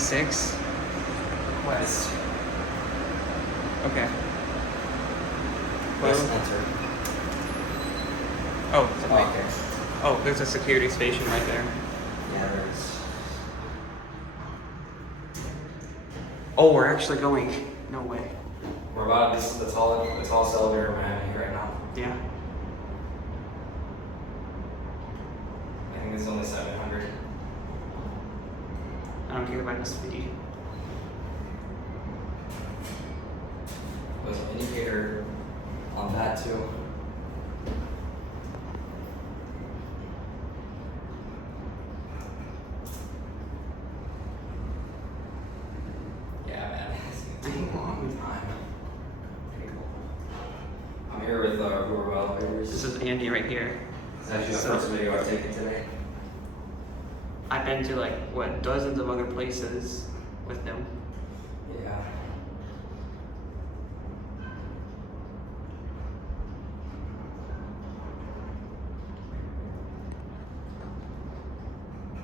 86. West. Okay. Press enter. Oh, it's Oh, okay. Oh, there's a security station right there. Yeah, there is. Oh, we're actually going. No way. We're about, this is the tallest elevator we're having here right now. Yeah. I think this is only 700. I don't care about the speed. There's an indicator on that too. Yeah, man, it's gonna take a long time. Pretty cool. I'm here with Rural Elevators. This is Andy right here. It's actually the first video I've taken today. I've been to like, what, dozens of other places with them. Yeah.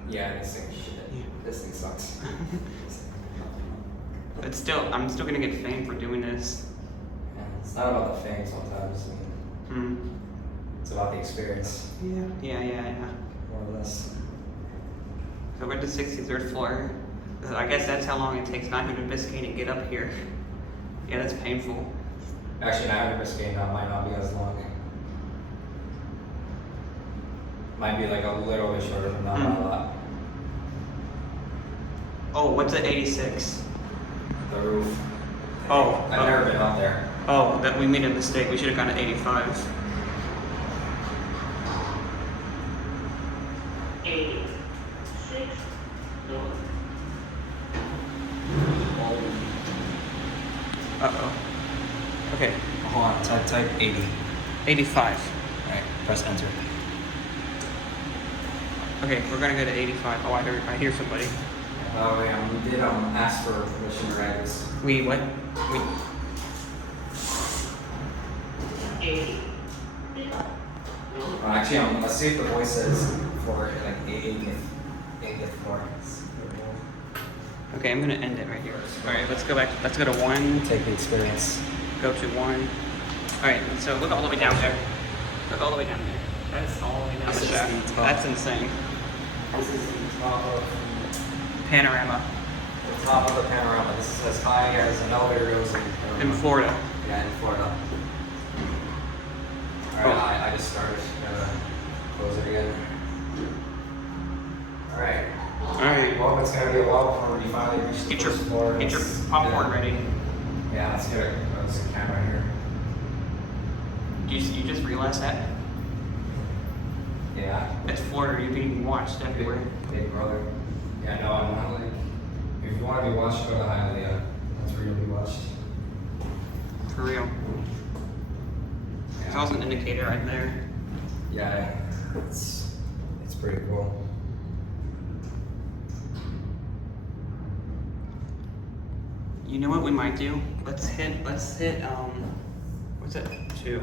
Yeah, this thing shit. Yeah. This thing sucks. But still, I'm still gonna get fame for doing this. Yeah, it's not about the fame sometimes. I mean, it's about the experience, Yeah. more or less. So we're at the 63rd floor. I guess that's how long it takes 900 Biscayne to get up here. Yeah, that's painful. Actually, 900 Biscayne might not be as long. Might be like a little bit shorter, but not by a lot. Oh, what's at 86? The roof. Oh, I've never been up there. Oh, that we made a mistake. We should have gone to 85. 86 north. Uh-oh. Okay, Hold on, type 80. 85. Alright, press enter. Okay, we're gonna go to 85. Oh, I hear somebody. Oh yeah, we did ask for permission to write this. We what? We 86 Actually, let's see if the voice says for like 80th floor. Okay, I'm gonna end it right here. All right, let's go back. Let's go to 1. Take the experience. Go to 1. All right, so look all the way down there. Look all the way down there. That's all the way down This the is shaft. the top. That's insane. This is the top of Panorama the top of the panorama. This is as high as an elevator goes in Florida. Yeah, in Florida. Alright, I just started. Gotta close it again. Alright. All right, Well, it's gonna be a while before we finally reach the get your first floor. popcorn ready. Yeah, let's get a camera here. You just realized that? Yeah. It's Florida. You're being watched everywhere. Big brother. Yeah, no, I'm not like. If you want to be watched, go to Hialeah. That's where you'll be watched. For real. There's also an indicator right there. Yeah, it's pretty cool. You know what we might do? Let's hit what's it 2.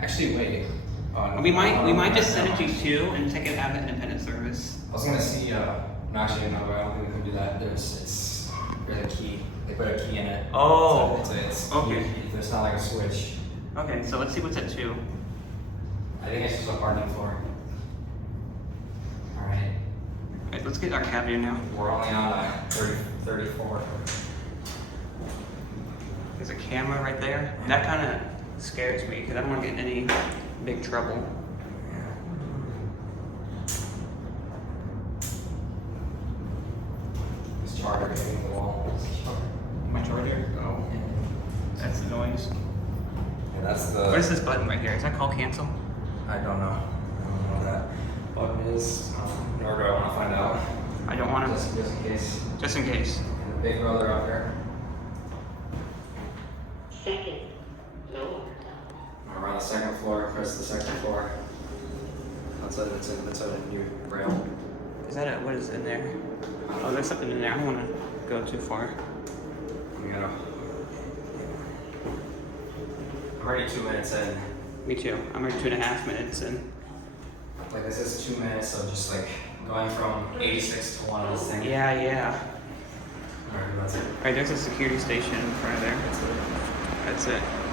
Actually, wait. We might just send it to 2 and take it out of independent service. I was gonna see. No, actually, no. I don't think we can do that. There's a key. They put a key in it. Oh. So it's Okay. There's not like a switch. Okay, so let's see what's at 2. I think it's just a parking floor. All right. Alright, let's get our cab here now. We're only on 34. There's a camera right there. That kind of scares me because I don't want to get in any big trouble. This charger hitting the wall. My charger? Oh. That's the noise. Yeah, that's the. What is this button right here? Is that called cancel? I don't know. I don't know what that button is. Nor do I want to find out. I don't want to. Just in case. Just in case. And the big brother up there. second north. We're on the second floor. Press the second floor. That's a new rail. Is that what is in there? Oh, there's something in there. I don't want to go too far. We gotta. I'm already 2 minutes in. Me too. I'm already 2.5 minutes in. Like this is 2 minutes of just like Going from 86 to 1 on this thing. Yeah, yeah. Alright, that's it. Alright, there's a security station in front of there. That's it. That's it.